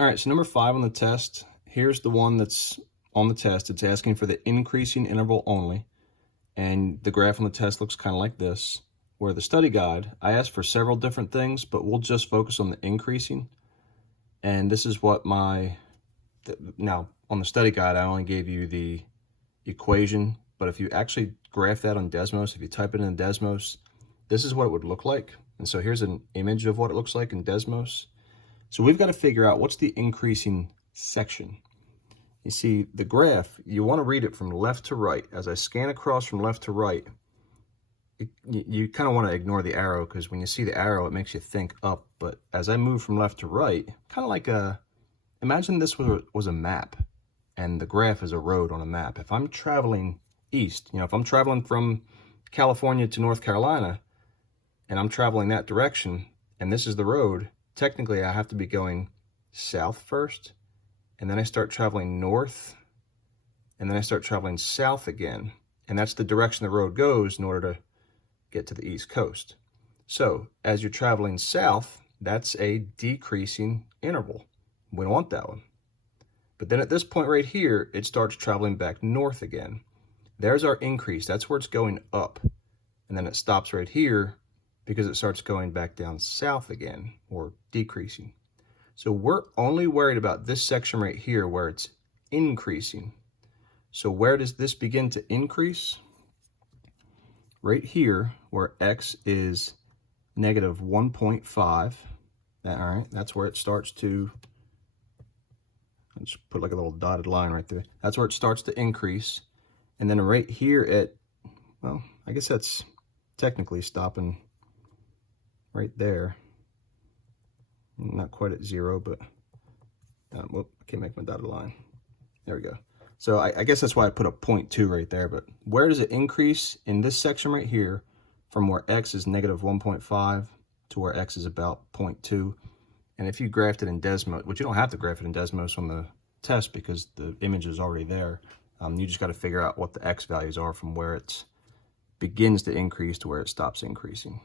All right, so number 5 on the test, here's the one that's on the test. It's asking for the increasing interval only. And the graph on the test looks kind of like this, where the study guide, I asked for several different things, but we'll just focus on the increasing. And this is what now on the study guide, I only gave you the equation, but if you actually graph that on Desmos, if you type it in Desmos, this is what it would look like. And so here's an image of what it looks like in Desmos. So we've got to figure out what's the increasing section. You see, the graph, you want to read it from left to right. As I scan across from left to right, you kind of want to ignore the arrow, because when you see the arrow, it makes you think up. But as I move from left to right, kind of like imagine this was a map, and the graph is a road on a map. If I'm traveling east, if I'm traveling from California to North Carolina, and I'm traveling that direction, and this is the road, technically I have to be going south first, and then I start traveling north, and then I start traveling south again. And that's the direction the road goes in order to get to the East Coast. So as you're traveling south, that's a decreasing interval. We don't want that one. But then at this point right here, it starts traveling back north again. There's our increase. That's where it's going up. And then it stops right here because it starts going back down south again, or decreasing. So we're only worried about this section right here where it's increasing. So where does this begin to increase? Right here where x is negative 1.5. All right, that's where it starts to, let's put like a little dotted line right there. That's where it starts to increase. And then right here at, well, I guess that's technically stopping right there. Not quite at 0, but whoop, I can't make my dotted line. There we go. So I guess that's why I put a 0.2 right there. But where does it increase? In this section right here, from where x is negative 1.5 to where x is about 0.2. And if you graphed it in Desmos, which you don't have to graph it in Desmos on the test because the image is already there, you just got to figure out what the x values are from where it begins to increase to where it stops increasing.